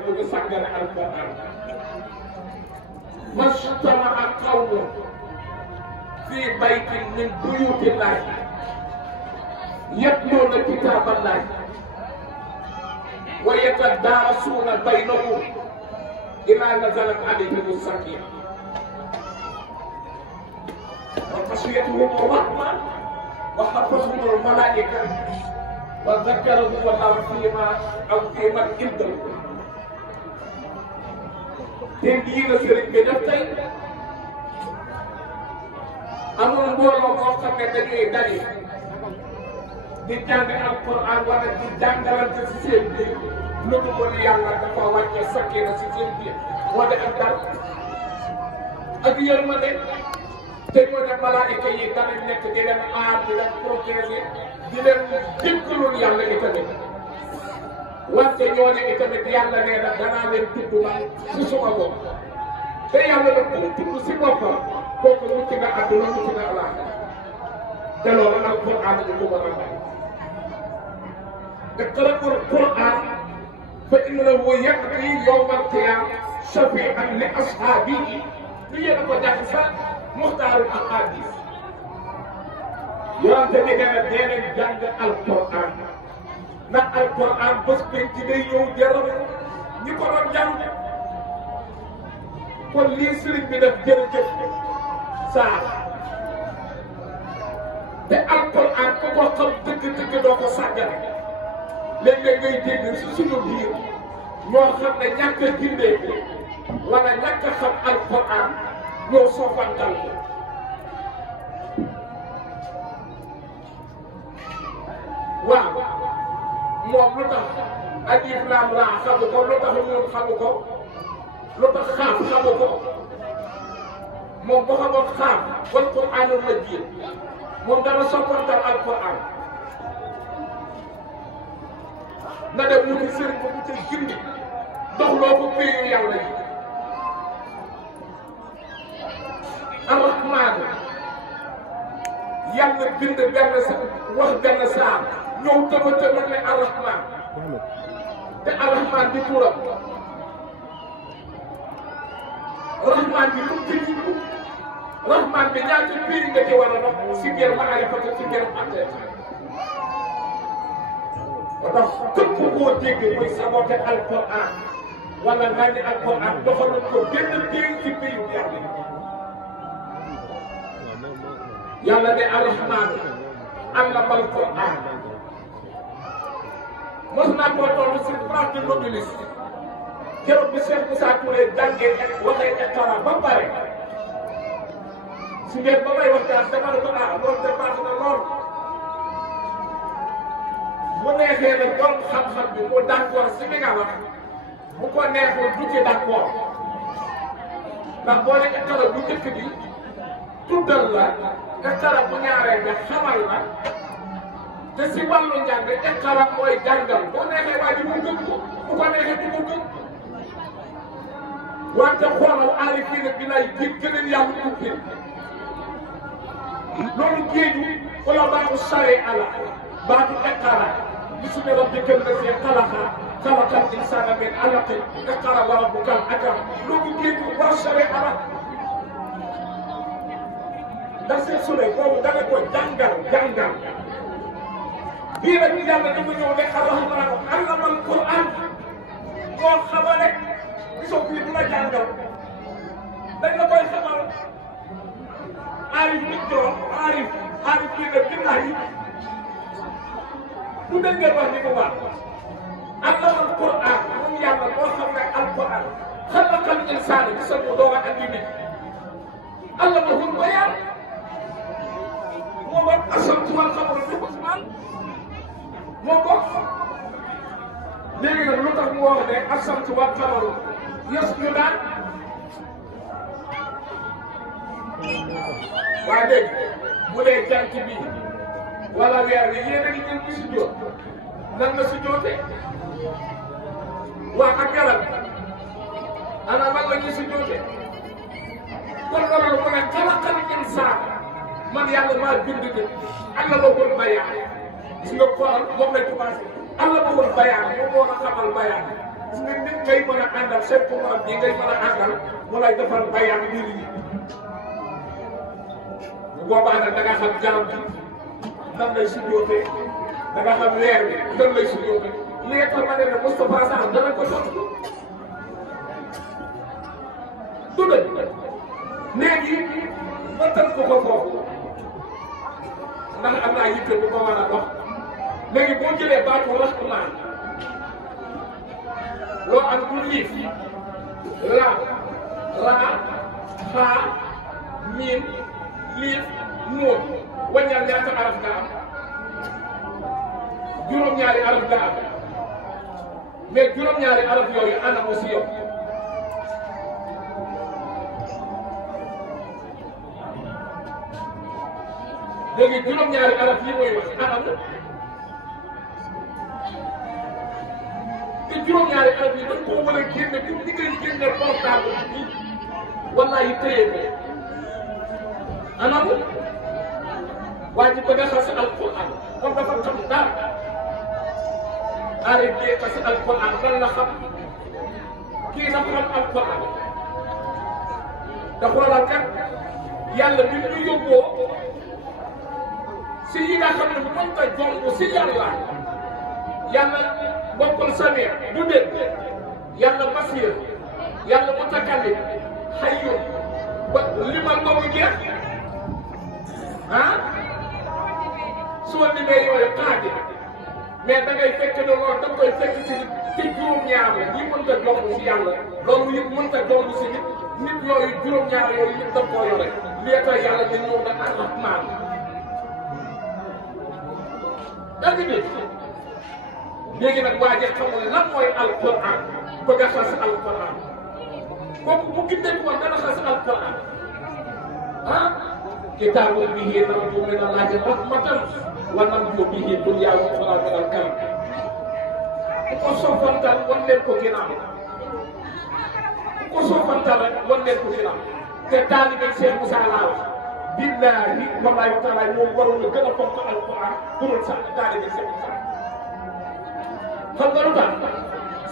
بسجل القرآن ما اجتمع قوم في بيت من بيوت الله يتلون كتاب الله ويتدارسون بينهم إذا نزلت عليهم السكينة وغشيتهم الرحمة وحفظهم الملائكة وذكرهم الله فيما أو فيما عنده تنبيه سرق بنفسي amul mbooloo moo xam ne dañuy daje di jàng alquran wala di jàngalante si seen biir lu mu mën yàlla dafa wàcce sakina si seen biir wala ak dal ak yërmande te moo ne malaayika yi danañ nekk di leen aar di leen protéger di leen déggalul yàlla itamit wante ñooñu itamit yàlla nee na danaa leen tudd si suma bopp te yàlla la ko tudd si boppam kooku mucc nga àdduna mucc nga àllaaxira te loolu alquran ñu ko mën a may iqra'u alquran fa innahu ya'ti yawma al-qiyamah shafi'an li ashaabihi lu yéen a ko jàng sax muxtaarul ahadis yonente bi nee na dee leen jàng alquran ndax alquran bés pénc ci day ñëw jaral ñi ko doon jàng kon lii sëriñ bi def jërëjëf saa te alquran ku ko xam dëgg-dëgg doo ko sàggane léeg-léeg ngay dégg si suñu biir ñoo xam ne ñàkk a gindee ko wala ñàkk a xam alquran ñoo soofantal ko waaw moom lu tax alif laam raa xamu ko lu tax ñun xamu ko lu tax xaaf xamu ko moom boo xamoon xaaf wal quraanul majiid moom dana soppantal alquran na dem ñu ngi sëriñ ba mu ca gindi dox loo ko péyu yàlla yi arrahmaan yàlla bind benn sa wax benn saar ñëw tëba tëba ne arrahmaan te arrahmaan di turam rahmaan bi lu ci rahmaan bi ñaata biir nga ci war a dox si biir maarifata si biir àtte ba tax képp koo dégg muy saboté alquran wala nga ni alquran doxalul ko benn biir ci biir yàlla yàlla ne arrahmaan allama alquran mos naa koo toll si place de l'Obélisque keroog bi Cheikh Moussa Touré jàngee waxee Iqra ba pare su ngeen ba may waxtaan dama ne ko loolu dépassé na lool bu neexee ne borom xam-xam bi mu d'accord si li nga wax bu ko neexul du ci d'accord ndax boo ne Iqra bu njëkk bi tuddal la Iqra bu ñaareel bi xamal la te si wàllu njàng Iqra mooy jàngal boo neexee waa ji mu gëm ko bu ko neexee du ko gëm wante xoolal aarifiina billaay jégg leen yàlla tukki loolu géeju wala baatu sare ala baatu Iqra bismi rabbika llazii xalaqa xalaqal insaana min alaqin Iqra wa rabbukal akram loolu géeju waa sare ala ndax seen sule boobu da nga ko jàngal bii nag yàlla dafa ñëw ne arrahmaan allamal qur'aan moo xamale gisoo fii du la jàngal dañ la koy xamal aarif nit joo aarif fii ne billahi du dégg ngeen wax ni ko baax allamal qur'aan moom yàlla moo xam ne alquran xalaqal insaana gis nga doo a andi nit allamahul bayaan moo war asamtu wal qamara bi husbaan moo bokk léegi nag lu tax mu wax ne asamtu wal qamara yasjudaan waaye dégg bu dee jant bi wala weer bi yéen a ngi jël si jóot nan la si jootee waa ak garab ana nan la ñu si jootee kon loolu mu ne xalaqal insaan man yàlla maa bind nit allamahul bayaan gis nga xoolal moom la commencé allamahul bayaan moom moo la xamal bayaan gis nga nit ngay mën a àndal seen commande bi ngay mën a àndal mu lay defal bayam mbir yi bu boobaa nag da nga xam jaram bi nan lay sujjootee da nga xam weer bi nan lay sujjootee lii tax ma ne ne Moustapha Sarr dana ko tontu du dëgg léegi ma tënk ko foofu ndax am naa yitte bu ko mën a dox léegi boo jëlee baatu rahmaan loo am du liif la raa xaa miim liif nuun wàññal ñaata araf nga am juróom-ñaari araf nga am mais juróom-ñaari araf yooyu ana mu si yow léegi juróom-ñaari araf yi mooy wax anam te juróom-ñaari araf yi dañ koo war a génne pour ni ngay génne portable bi wallaahi téye ko anam waa ji bëgg a xas alquran moom dafa xam dara arrêté xas alquran lan la xam kii na xam alquran da xoolal kat yàlla bi ñu yóbboo si yi nga xam ne mënta jomb si yàlla yàlla bokkul samir du dégg yàlla basir yàlla mutakallim hayyun ba limal ba mu jeex ah soo limee yooyu xaadi mais da ngay fekk ne loolu da koy fekk ci juróom-ñaar la yi mënta jomb si yàlla loolu yëpp mënta jomb si nit yooyu juróom-ñaar yooyu yëpp da koo yore lii tax yàlla di ñëw na ar-Rahmaan yaa ngi dégg léegi nag waa ji xamul lan mooy alquran bëgg a xas alquran kooku bu gindee ko dana xas alquran ah kitaabun bihi narju min Allahi rahmatan wa narju bihi dunya wa ukhra min al-karam ku ko soofantal wan leen ko ginnaaw ku ko soofantal rek wan leen ko ginnaaw te taalibe Cheikh Moussa laa wax billahi wallahi wa taala moom waroon na gën a fonk alquran pour sax taalibe Cheikh Moussa xam nga lu tax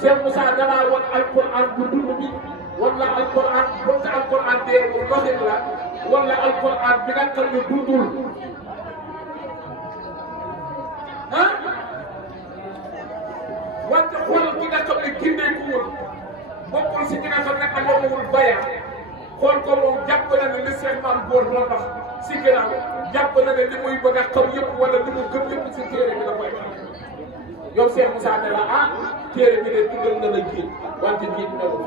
Cheikh Moussa danaa wan alquran bu dund bi wala alquran bonte alquran dee bu loxin la wala alquran bi nga xam ne dundul ah wante xoolal ki nga xam ne gindeekuwul bokkul si ki nga xam ne amoowul bayaan xool ko moom jàpp na ne li seen maam góor doon wax si ginnaaw jàpp na ne li muy bëgg a xaw yëpp wala li mu gëm yëpp si téere bi la koy xam yow Cheikh Moussa ne la ah téere bi de tuddal na la jiit wante jiit na lu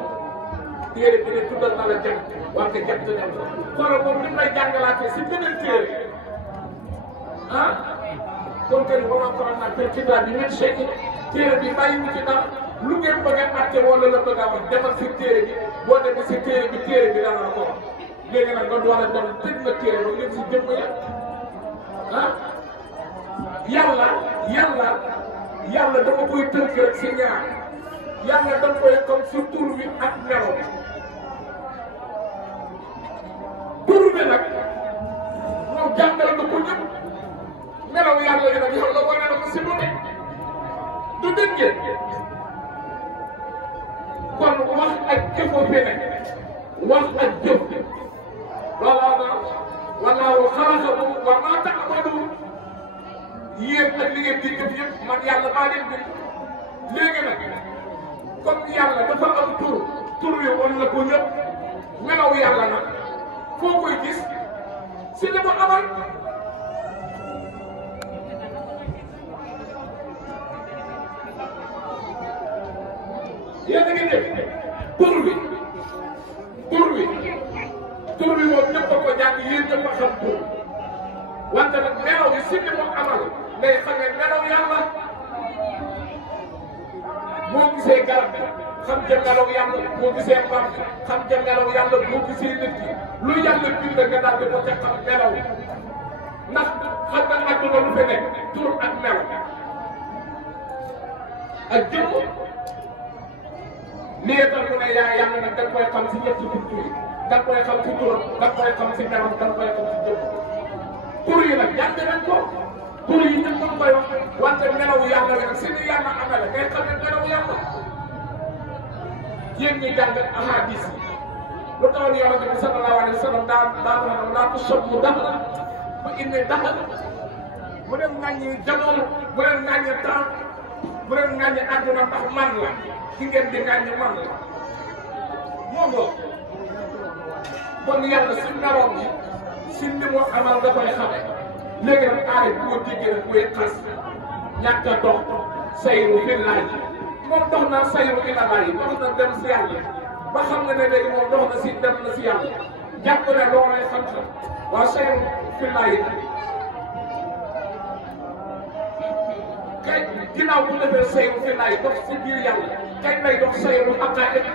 téere bi de tuddal na la jant wante jant na lu xoolal moom li lay jàngalaatee si beneen téere ah kon kay waroon ko naan te kitaab bi ñett chèque téere bi bàyyi wu ci dara lu ngeen bëgg a àtte wala la bëgg a wax defal si téere bi boo demee si téere bi dana la ko wax léegi nag nga doon a dem tëj na téere ba ngeen si jëmm ya ah yàlla dama koy tënk rek si ñaar yàlla da koy comme si tur wi ak melo bi tur bi nag moom jàngal na ko ñëpp melaw yàlla yi nag yow la wane na ko si lu ne du dëgg kon wax ak jëfoo fi ne wax ak jëf loolaa na wallaahu xalaqakum wa maa ta'maluun yéen ak li ngeen di jëf yëpp man yàlla maa leen bind léegi nag comme yàlla dafa am tur yi wan la ko ñëpp melaw yàlla nag foo koy gis si li mu amal yéen a ngi dégg tur bi moom ñëpp a ko jàng yéen ñëpp a xam tur wante nag melaw yi si li mu amal ngay xamee melaw yàlla boo gisee garab bi xam ja melaw yàlla boo gisee mbaam bi xam ja melaw yàlla boo gisee nit ki lu yàlla bind nga daal di ko ca xam melaw ndax xam nga àdduna lu fi nekk tur ak melaw ak jëmm lii tax mu ne yaa yàlla nag da nga koy xam si ñetti tur yi da nga koy xam si turam da nga koy xam si melam da nga koy xam si jëmm tur yi nag yàgg nañ ko tur yi ñëpp koy wax wante melaw yàlla rek si ni yàlla amee la ngay xam ne melaw yàlla yéen ñi jàng ahadis yi lu taxoon yonent bi sallallahu alayhi wa sallam daan wax laa tusabbu dahra fa inni dahr bu leen ŋàññi jamono bu leen ŋàññi temps bu leen ŋàññi àdduna ndax man la ki ngeen di ŋàññi man la moo ngoo kon yàlla si naroon bi si ni mu amal nga koy xame léegi nag aay bu ko déggee rek koy xas ñàkk a dox sayru fi laaj moom dox na sayru ila laaj dox na dem si yàlla ba xam nga ne léegi moom dox na si dem na si yàlla jàpp ne loolay xam-xam waa sayru fi laaj kay ginnaaw bu defee sayru fi laaj dox si biir yàlla kañ lay dox sayru xaqaaiq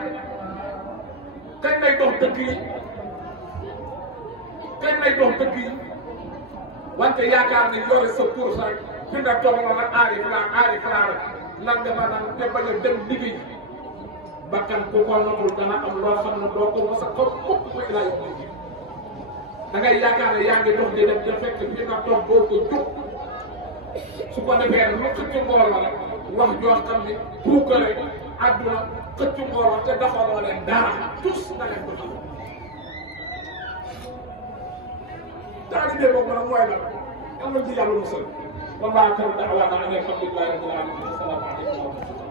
kañ lay dox dëkk yi kañ lay dox dëkk yi wante yaakaar ne yore sa pour sax fi nga toog noonu nag aari flaan rek lan nga maanaam te bañ a dem liggéey bakkan ku ko notul dana am loo xam ne doo ko mos a ko mukk muy laay da ngay yaakaar ne yaa ngi dox di dem te fekk fi nga toog doo ko jóg su ko defee lu xëcc mbooloo rek wax joo xam ne puukare àdduna xëcc mbooloo te doxaloo leen dara tous na leen ko xam taalibe boobu nag mooy lan am na ci yàlla musal wallaahi ta'ala da'waana alhamdulillahi rabbil aalamiin.